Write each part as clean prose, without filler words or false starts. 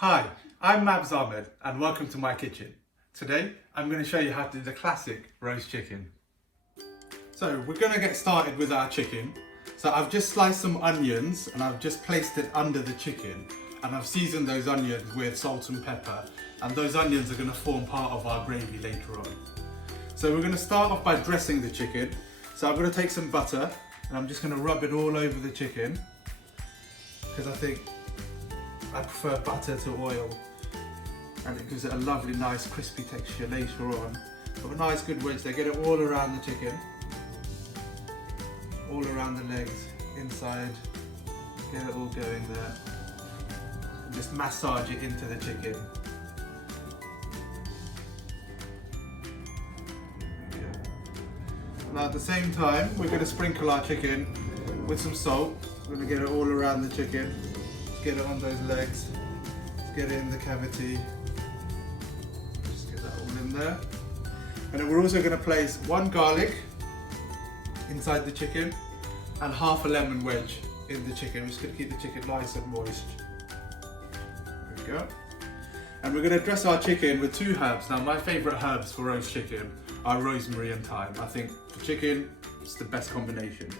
Hi, I'm Mabs Ahmed and welcome to my kitchen. Today I'm going to show you how to do the classic roast chicken. So we're going to get started with our chicken. So I've just sliced some onions and I've just placed it under the chicken, and I've seasoned those onions with salt and pepper, and those onions are going to form part of our gravy later on. So we're going to start off by dressing the chicken. So I'm going to take some butter and I'm just going to rub it all over the chicken, because I prefer butter to oil, and it gives it a lovely nice crispy texture later on. But a nice good wedge there, get it all around the chicken, all around the legs, inside, get it all going there. And just massage it into the chicken. Now at the same time, we're going to sprinkle our chicken with some salt. We're going to get it all around the chicken. Get it on those legs, get it in the cavity, just get that all in there. And then we're also going to place one garlic inside the chicken and half a lemon wedge in the chicken. We're just going to keep the chicken nice and moist. There we go. And we're going to dress our chicken with two herbs. Now my favourite herbs for roast chicken are rosemary and thyme. I think for chicken it's the best combination.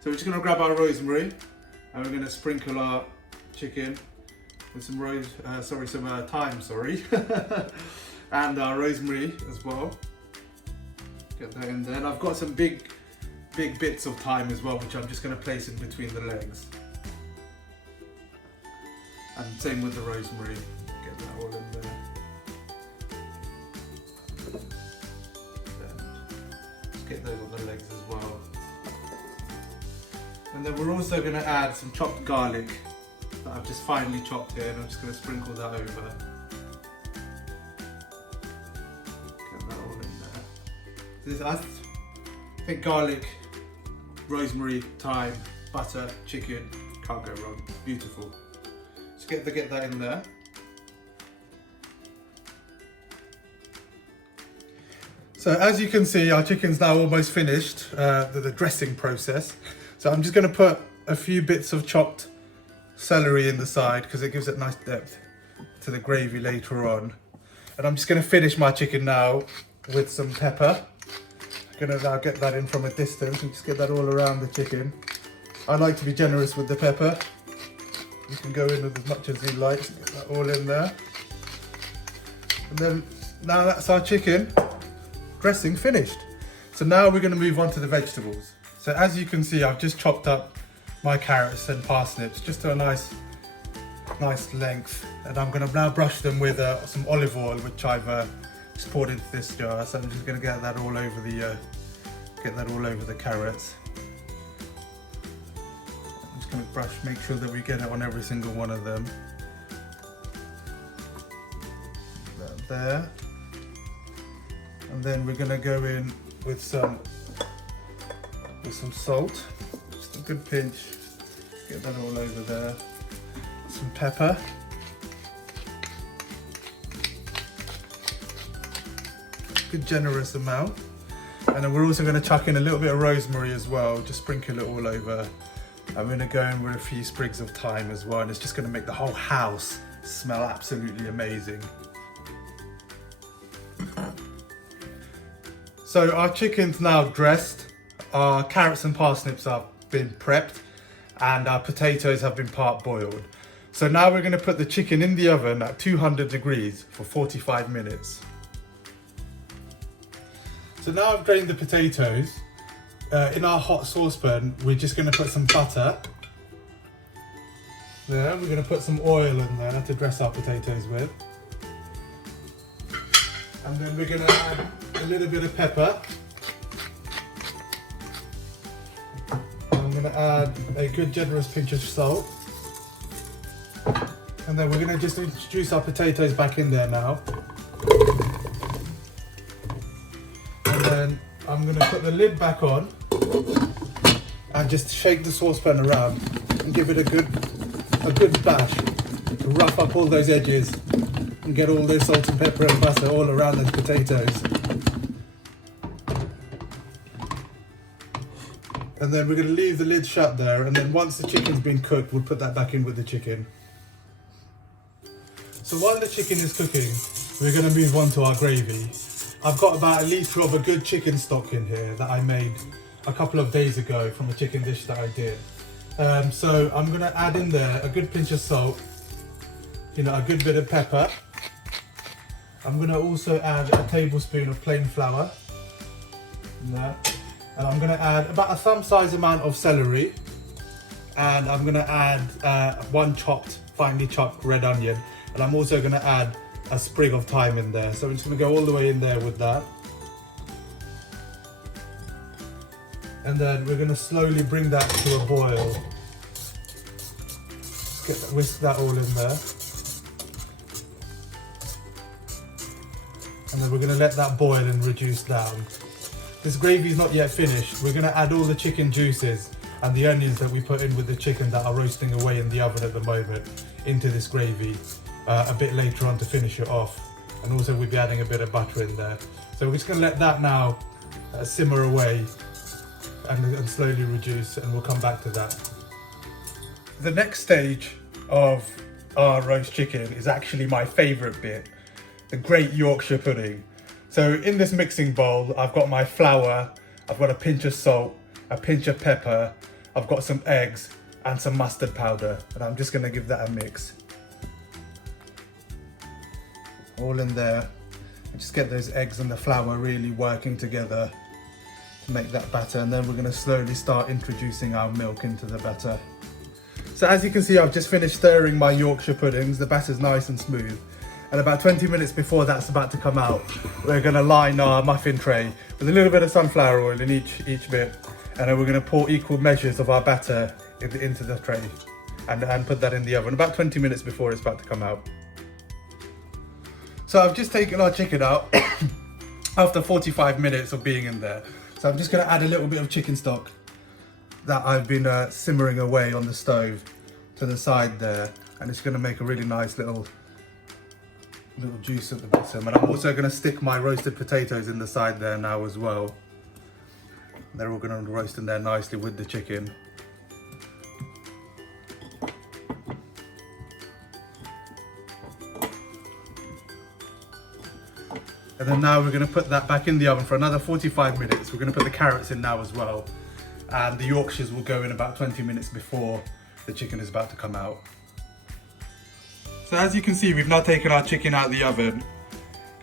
So we're just going to grab our rosemary and we're going to sprinkle our chicken with some thyme, and rosemary as well. Get that in there. And I've got some big bits of thyme as well, which I'm just going to place in between the legs. And same with the rosemary. Get that all in there. Just get those on the legs as well. And then we're also going to add some chopped garlic that I've just finely chopped in. I'm just going to sprinkle that over. Get that all in there. I think garlic, rosemary, thyme, butter, chicken, can't go wrong. Beautiful. Just get that in there. So as you can see, our chicken's now almost finished, the dressing process. So I'm just going to put a few bits of chopped celery in the side because it gives it nice depth to the gravy later on. And I'm just going to finish my chicken now with some pepper. I'm going to now get that in from a distance and just get that all around the chicken. I like to be generous with the pepper. You can go in with as much as you like, get that all in there. And then now that's our chicken dressing finished. So now we're going to move on to the vegetables. So as you can see, I've just chopped up my carrots and parsnips just to a nice length, and I'm going to now brush them with some olive oil, which I've just poured into this jar. So I'm just going to get that all over the carrots. I'm just going to brush, make sure that we get it on every single one of them. That there, and then we're going to go in with some salt. A good pinch, get that all over there. Some pepper. Good generous amount. And then we're also going to chuck in a little bit of rosemary as well, just sprinkle it all over. I'm going to go in with a few sprigs of thyme as well, and it's just going to make the whole house smell absolutely amazing. So our chicken's now dressed, our carrots and parsnips are been prepped, and our potatoes have been part boiled. So now we're going to put the chicken in the oven at 200 degrees for 45 minutes. So now I've drained the potatoes. In our hot saucepan, we're just going to put some butter. There, we're going to put some oil in there to dress our potatoes with. And then we're going to add a little bit of pepper. I'm going to add a good generous pinch of salt, and then we're going to just introduce our potatoes back in there now, and then I'm going to put the lid back on and just shake the saucepan around and give it a good bash to rough up all those edges and get all those salt and pepper and butter all around those potatoes. And then we're going to leave the lid shut there, and then once the chicken's been cooked, we'll put that back in with the chicken. So while the chicken is cooking, we're going to move on to our gravy. I've got about 1 litre of a good chicken stock in here that I made a couple of days ago from a chicken dish that I did. So I'm going to add in there a good pinch of salt, a good bit of pepper. I'm going to also add a tablespoon of plain flour in there. And I'm going to add about a thumb size amount of celery. And I'm going to add one finely chopped red onion. And I'm also going to add a sprig of thyme in there. So I'm just going to go all the way in there with that. And then we're going to slowly bring that to a boil. Whisk that all in there. And then we're going to let that boil and reduce down. This gravy is not yet finished. We're going to add all the chicken juices and the onions that we put in with the chicken that are roasting away in the oven at the moment into this gravy a bit later on to finish it off. And also we'll be adding a bit of butter in there. So we're just going to let that now simmer away and slowly reduce, and we'll come back to that. The next stage of our roast chicken is actually my favourite bit, the great Yorkshire pudding. So in this mixing bowl, I've got my flour, I've got a pinch of salt, a pinch of pepper, I've got some eggs and some mustard powder, and I'm just going to give that a mix. All in there, and just get those eggs and the flour really working together to make that batter, and then we're going to slowly start introducing our milk into the batter. So as you can see, I've just finished stirring my Yorkshire puddings. The batter's nice and smooth. And about 20 minutes before that's about to come out, we're going to line our muffin tray with a little bit of sunflower oil in each bit. And then we're going to pour equal measures of our batter into the tray and put that in the oven about 20 minutes before it's about to come out. So I've just taken our chicken out after 45 minutes of being in there. So I'm just going to add a little bit of chicken stock that I've been simmering away on the stove to the side there. And it's going to make a really nice little juice at the bottom. And I'm also going to stick my roasted potatoes in the side there now as well. They're all going to roast in there nicely with the chicken. And then now we're going to put that back in the oven for another 45 minutes. We're going to put the carrots in now as well. And the Yorkshires will go in about 20 minutes before the chicken is about to come out. So as you can see, we've now taken our chicken out of the oven.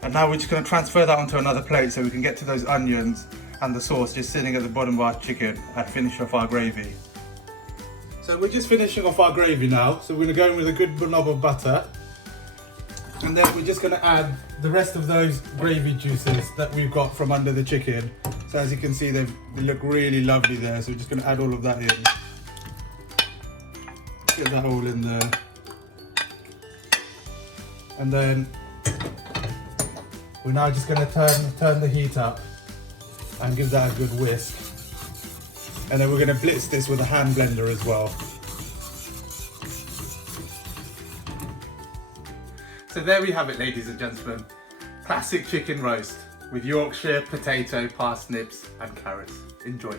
And now we're just going to transfer that onto another plate so we can get to those onions and the sauce just sitting at the bottom of our chicken and finish off our gravy. So we're just finishing off our gravy now. So we're going to go in with a good knob of butter. And then we're just going to add the rest of those gravy juices that we've got from under the chicken. So as you can see, they look really lovely there. So we're just going to add all of that in. Get that all in there. And then we're now just going to turn the heat up and give that a good whisk. And then we're going to blitz this with a hand blender as well. So there we have it, ladies and gentlemen. Classic chicken roast with Yorkshire, potato, parsnips and carrots. Enjoy.